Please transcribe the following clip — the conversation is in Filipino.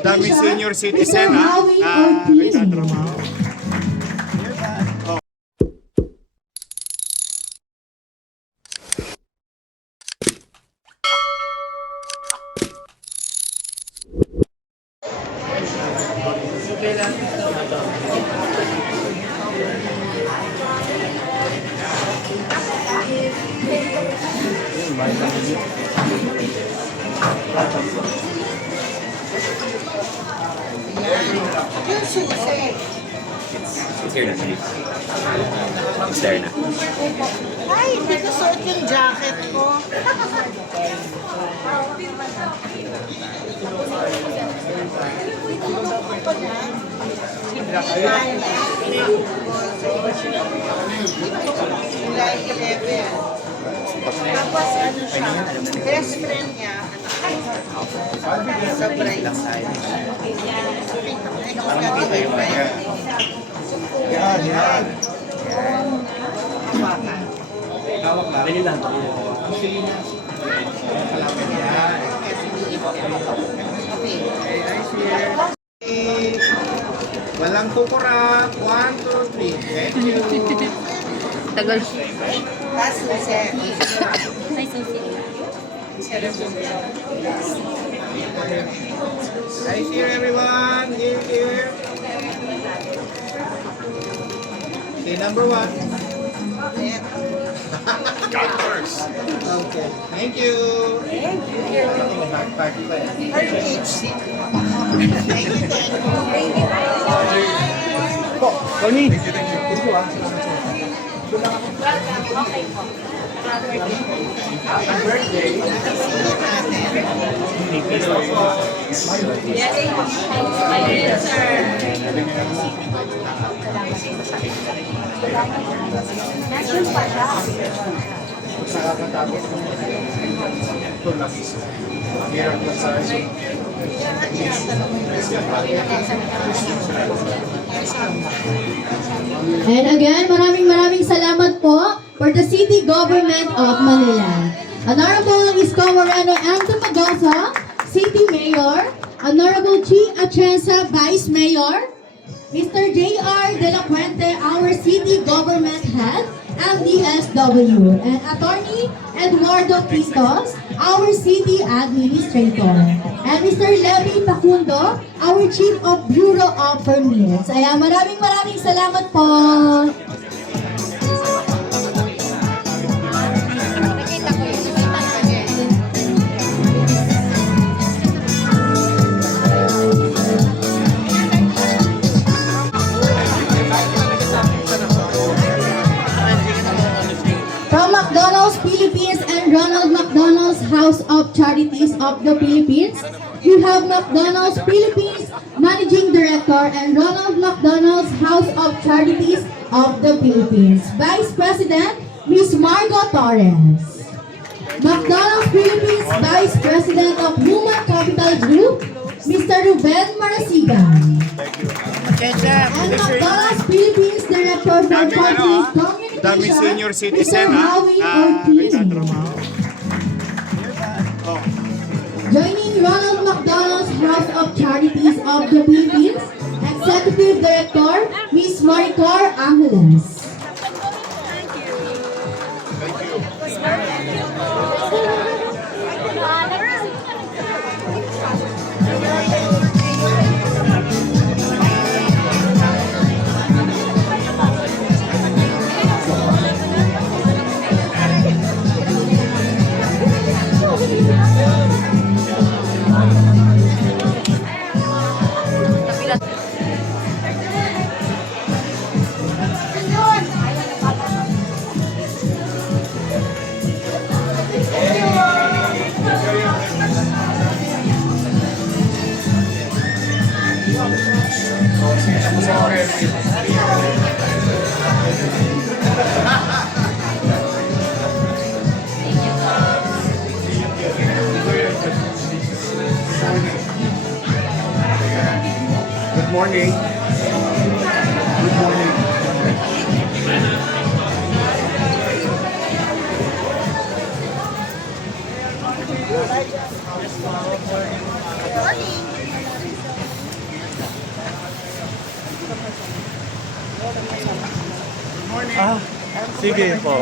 Daming senior citizen na nagtatrabaho. It's here na. It's there na. Ay, hindi ko suot yung jacket ko. July 11. Tapos ano siya, best friend niya, sa bright side. Dali lang. Walang kukura. 1, 2, 3. Thank you. Tagal. That's Jose. Nice here, everyone. Here. Okay, number 1. God first. Okay. Thank you. Thank you. RHC. Thank you, Tony. And again, maraming salamat po for the City Government of Manila. Honorable Isko Moreno M. Tumagoso, City Mayor, Honorable Chi Atienza, Vice Mayor, Mr. J.R. De La Puente, our City Government Head, MDSW, and Attorney Eduardo Quistos, our City Administrator, and Mr. Levi Facundo, our Chief of Bureau of Permits. Ayan, maraming salamat po. From McDonald's Philippines and Ronald McDonald's House of Charities of the Philippines, you have McDonald's Philippines Managing Director and Ronald McDonald's House of Charities of the Philippines, Vice President, Ms. Margot Torres. McDonald's Philippines Vice President of Human Capital Group, Mr. Ruben Marasigan. And McDonald's Philippines Director for Corporate Daming senior Communication, citizen Mr. na Howie Ortiz. nagtatrabaho. Joining Ronald McDonald's House of Charities of the Philippines, Executive Director, Ms. Maricor Angeles. Good morning. Good morning. Morning. Sige po.